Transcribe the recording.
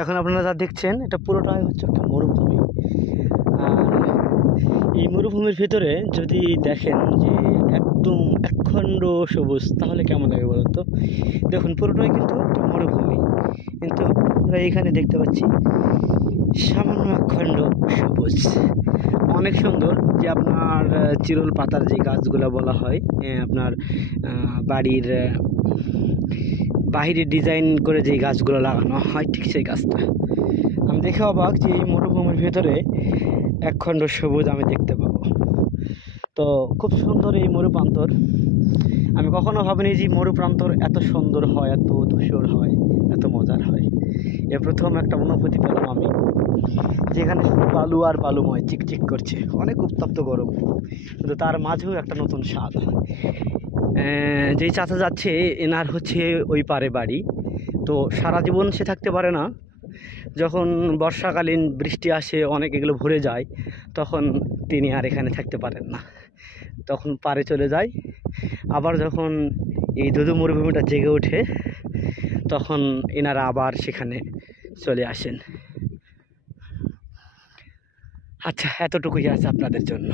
এখন আপনারা যা দেখছেন এটা পুরোটাই হচ্ছে একটা মরুভূমি। আর এই মরুভূমির ভিতরে যদি দেখেন যে একদম একখণ্ড সবুজ, তাহলে কেমন লাগে বলুন তো? দেখুন পুরোটাই কিন্তু একটা মরুভূমি, কিন্তু আমরা এইখানে দেখতে পাচ্ছি সামান্য একখণ্ড সবুজ, অনেক সুন্দর। যে আপনার চিরল পাতার যে গাছগুলো বলা হয়, আপনার বাড়ির বাহিরে ডিজাইন করে যেই গাছগুলো লাগানো হয়, ঠিক সেই গাছটা। আমি দেখে অবাক যে এই মরুভূমির ভেতরে একখণ্ড সবুজ আমি দেখতে পাবো। তো খুব সুন্দর এই মরুপ্রান্তর। আমি কখনো ভাবিনি যে মরুপ্রান্তর এত সুন্দর হয়, এত ধূসর হয়, এত মজার হয়। এ প্রথম একটা অনুভূতি পেলাম আমি, যেখানে শুধু বালু আর বালুময়, চিকচিক করছে, অনেক উত্তপ্ত গরম, কিন্তু তার মাঝেও একটা নতুন স্বাদ। যেই চাচা যাচ্ছে এনার হচ্ছে ওই পারে বাড়ি, তো সারা জীবন সে থাকতে পারে না। যখন বর্ষাকালীন বৃষ্টি আসে, অনেক এগুলো ভরে যায়, তখন তিনি আর এখানে থাকতে পারেন না, তখন পারে চলে যায়। আবার যখন এই ধুধু মরুভূমিটা জেগে ওঠে, তখন এনারা আবার সেখানে চলে আসেন। আচ্ছা, এতটুকুই আছে আপনাদের জন্য।